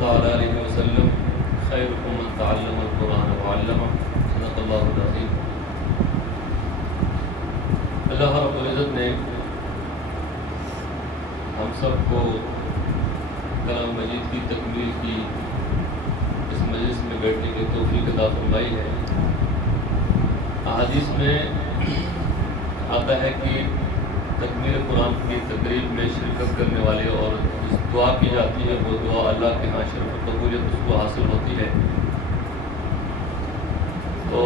تعالیٰ علیہ وسلم خیرکم من تعلم القرآن وعلمہ، صدق اللہ العظیم۔ اللہ رب العزت نے ہم سب کو کلام مجید کی تکمیل کی اس مجلس میں بیٹھنے کی توفیق عطا فرمائی ہے۔ احادیث میں آتا ہے کہ تکمیل قرآن کی تقریب میں شرکت کرنے والے اور جس دعا کی جاتی ہے وہ دعا اللہ کے ہاں شرف و قبولیت اس کو حاصل ہوتی ہے۔ تو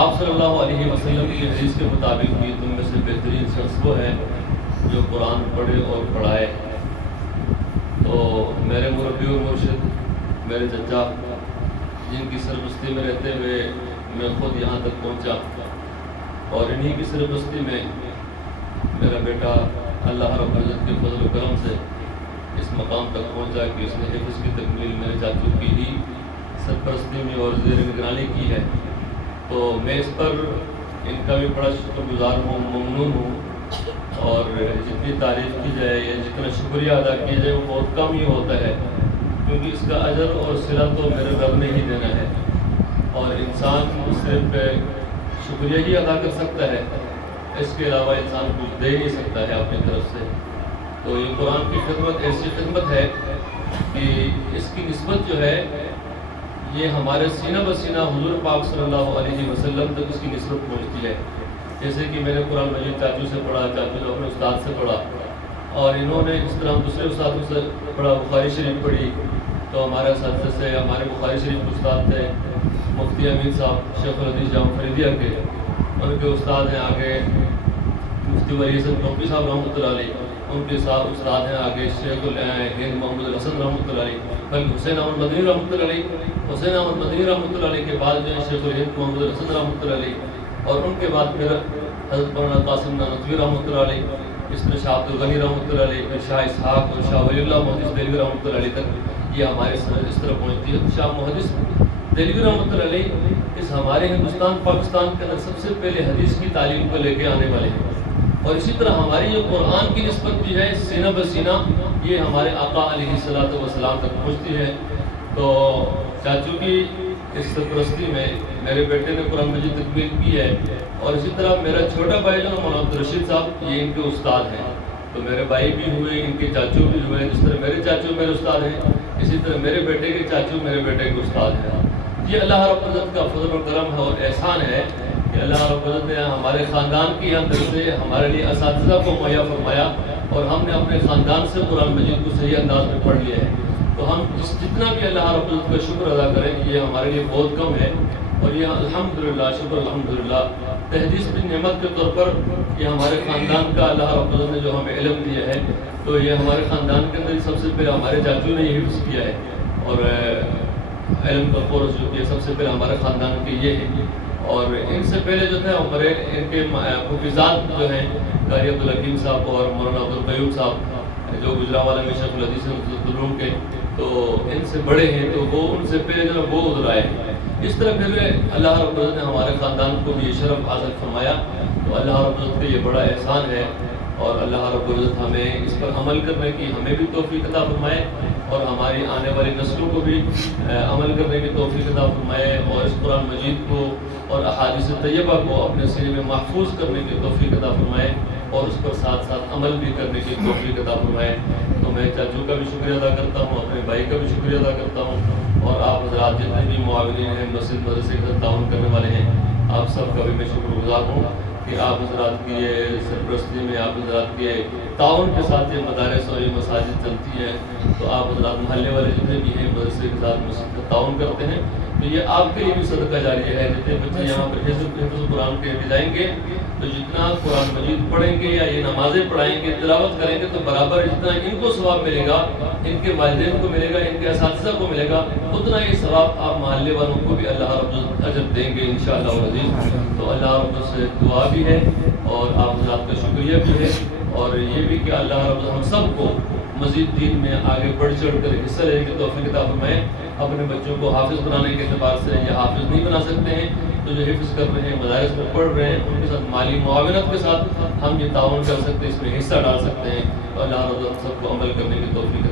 آپ صلی اللہ علیہ وسلم کی حدیث کے مطابق بھی تم میں سے بہترین شخص وہ ہے جو قرآن پڑھے اور پڑھائے۔ تو میرے مربی و مرشد میرے چچا جن کی سرپرستی میں رہتے ہوئے میں خود یہاں تک پہنچا، اور انہی کی سرپرستی میں میرا بیٹا اللہ رب العزت کے فضل و کرم سے اس مقام تک پہنچا کہ اس نے حفظ کی تکمیل میرے چاچو کی ہی سرپرستی میں اور زیر نگرانی کی ہے۔ تو میں اس پر ان کا بھی بڑا شکر گزار ہوں، ممنون ہوں، اور جتنی تعریف کی جائے یا جتنا شکریہ ادا کیا جائے وہ بہت کم ہی ہوتا ہے، کیونکہ اس کا اجر اور صلہ تو میرے رب نے ہی دینا ہے، اور انسان صرف شکریہ ہی ادا کر سکتا ہے، اس کے علاوہ انسان کچھ دے نہیں سکتا ہے اپنی طرف سے۔ تو یہ قرآن کی خدمت ایسی خدمت ہے کہ اس کی نسبت جو ہے یہ ہمارے سینہ بسینہ حضور پاک صلی اللہ علیہ وسلم تک اس کی نسبت پہنچتی ہے۔ جیسے کہ میں نے قرآن مجید چاچو سے پڑھا، چاچو نے اپنے استاد سے پڑھا، اور انہوں نے اس طرح دوسرے استادوں سے پڑھا، بخاری شریف پڑھی۔ تو ہمارے اساتذہ سے ہمارے بخاری شریف کے استاد تھے مفتی امین صاحب شیخ الحدیث جامع فریدیہ کے، ان کے استاد ہیں آگے مفتی ولی حسن ٹوپی صاحب رحمۃ اللہ علیہ، ان کے ساتھ استاد ہیں آگے شیخ الہند محمد الحسن رحمۃ اللہ علیہ، بلکہ حسین احمد مدنی رحمۃ اللہ علیہ، حسین احمد مدنی رحمۃ اللہ علیہ کے بعد جو ہے شیخ الہند محمد الحسن رحمۃ اللہ علیہ، اور ان کے بعد پھر حضرت مولانا قاسم نانوتوی رحمۃ اللہ علیہ، اس میں شاہ عبد الغنی رحمۃ اللہ علیہ، پھر شاہ اسحاق اور شاہ ولی اللہ محدث دہلوی رحمۃ اللہ علیہ تک یہ ہمارے سند اس طرح پہنچتی ہے۔ شاہ محدث دہلوی رحمۃ اللہ علیہ اس ہمارے ہندوستان پاکستان کے اندر سب سے پہلے حدیث کی تعلیم کو لے کے آنے والے ہیں، اور اسی طرح ہماری جو قرآن کی نسبت بھی ہے سینہ بسینہ یہ ہمارے آقا علیہ الصلوۃ والسلام تک پہنچتی ہے۔ تو چاچو کی اس سرپرستی میں میرے بیٹے نے قرآن مجید تکمیل کی ہے، اور اسی طرح میرا چھوٹا بھائی جو مولانا عبدالرشید صاحب یہ ان کے استاد ہیں، تو میرے بھائی بھی ہوئے، ان کے چاچو بھی ہوئے، جس طرح میرے چاچو میرے استاد ہیں اسی طرح میرے بیٹے کے چاچو میرے بیٹے کے استاد ہیں۔ یہ اللہ رب العزت کا فضل و کرم ہے اور احسان ہے کہ اللہ رب العزت نے ہمارے خاندان کی یہاں طرف سے ہمارے لیے اساتذہ کو مہیا فرمایا، اور ہم نے اپنے خاندان سے قرآن مجید کو صحیح انداز میں پڑھ لیا ہے۔ تو ہم جتنا بھی اللہ رب العزت کا شکر ادا کریں یہ ہمارے لیے بہت کم ہے، اور یہ الحمدللہ شکر الحمدللہ تحدیث بن نعمت کے طور پر یہ ہمارے خاندان کا اللہ رب العزت نے جو ہمیں علم دیا ہے، تو یہ ہمارے خاندان کے اندر سب سے پہلے ہمارے چاچو نے یہ حفظ کیا ہے، اور علم کا کورس جو کیا سب سے پہلے ہمارے خاندان کے یہ ہے، اور ان سے پہلے جو تھے ہمارے ان کے حفیظات جو ہیں قاری عبدالحکیم صاحب اور مولانا عبدالقیوم صاحب جو گجرانوالہ میں شیخ الحدیث ہیں کے، تو ان سے بڑے ہیں، تو وہ ان سے پہلے جو ہے وہ ادھر آئے ہیں۔ اس طرح پھر اللہ رب العزت نے ہمارے خاندان کو بھی یہ شرف حاصل فرمایا، تو اللہ رب العزت کا یہ بڑا احسان ہے، اور اللہ رب العزت ہمیں اس پر عمل کرنے کی ہمیں بھی توفیق عطا فرمائے، اور ہماری آنے والی نسلوں کو بھی عمل کرنے کی توفیق عطا فرمائے، اور اس قرآن مجید کو اور احادیث طیبہ کو اپنے سینے میں محفوظ کرنے کی توفیق عطا فرمائے، اور اس پر ساتھ ساتھ عمل بھی کرنے کی توفیق عطا فرمائے۔ تو میں چاچو کا بھی شکریہ ادا کرتا ہوں، اپنے بھائی کا بھی شکریہ ادا کرتا ہوں، اور آپ حضرات جتنے بھی معاونین ہیں مسجد مدرسے کے ساتھ تعاون کرنے والے ہیں، آپ سب کا بھی میں شکر گزار ہوں کہ آپ حضرات کی یہ سرپرستی میں آپ حضرات کے تعاون کے ساتھ یہ مدارس اور یہ مساجد چلتی ہیں، تو آپ حضرات محلے والے جتنے بھی ہیں مدرسے کے ساتھ مسجد کا تعاون کرتے ہیں، تو یہ آپ کے لیے بھی صدقہ جاریہ ہے۔ جتنے بچے یہاں پر حفظ قرآن کے بھی جائیں گے، تو جتنا قرآن مجید پڑھیں گے یا یہ نمازیں پڑھائیں گے، تلاوت کریں گے، تو برابر جتنا ان کو ثواب ملے گا، ان کے والدین کو ملے گا، ان کے اساتذہ کو ملے گا، اتنا ہی ثواب آپ محلے والوں کو بھی اللہ رب العزت اجر دیں گے انشاءاللہ العزیز۔ تو اللہ رب العزت سے دعا بھی ہے، اور آپ حضرات کا شکریہ بھی ہے، اور یہ بھی کہ اللہ رب العزت ہم سب کو مزید دین میں آگے بڑھ چڑھ کر حصہ لینے کی توفیق عطا فرمائے۔ اپنے بچوں کو حافظ بنانے کے اعتبار سے یا حافظ نہیں بنا سکتے ہیں تو جو حفظ کر رہے ہیں مدارس میں پڑھ رہے ہیں ان کے ساتھ مالی معاونت کے ساتھ ہم یہ تعاون کر سکتے ہیں، اس میں حصہ ڈال سکتے ہیں، اور اللہ رب العزت سب کو عمل کرنے کی توفیق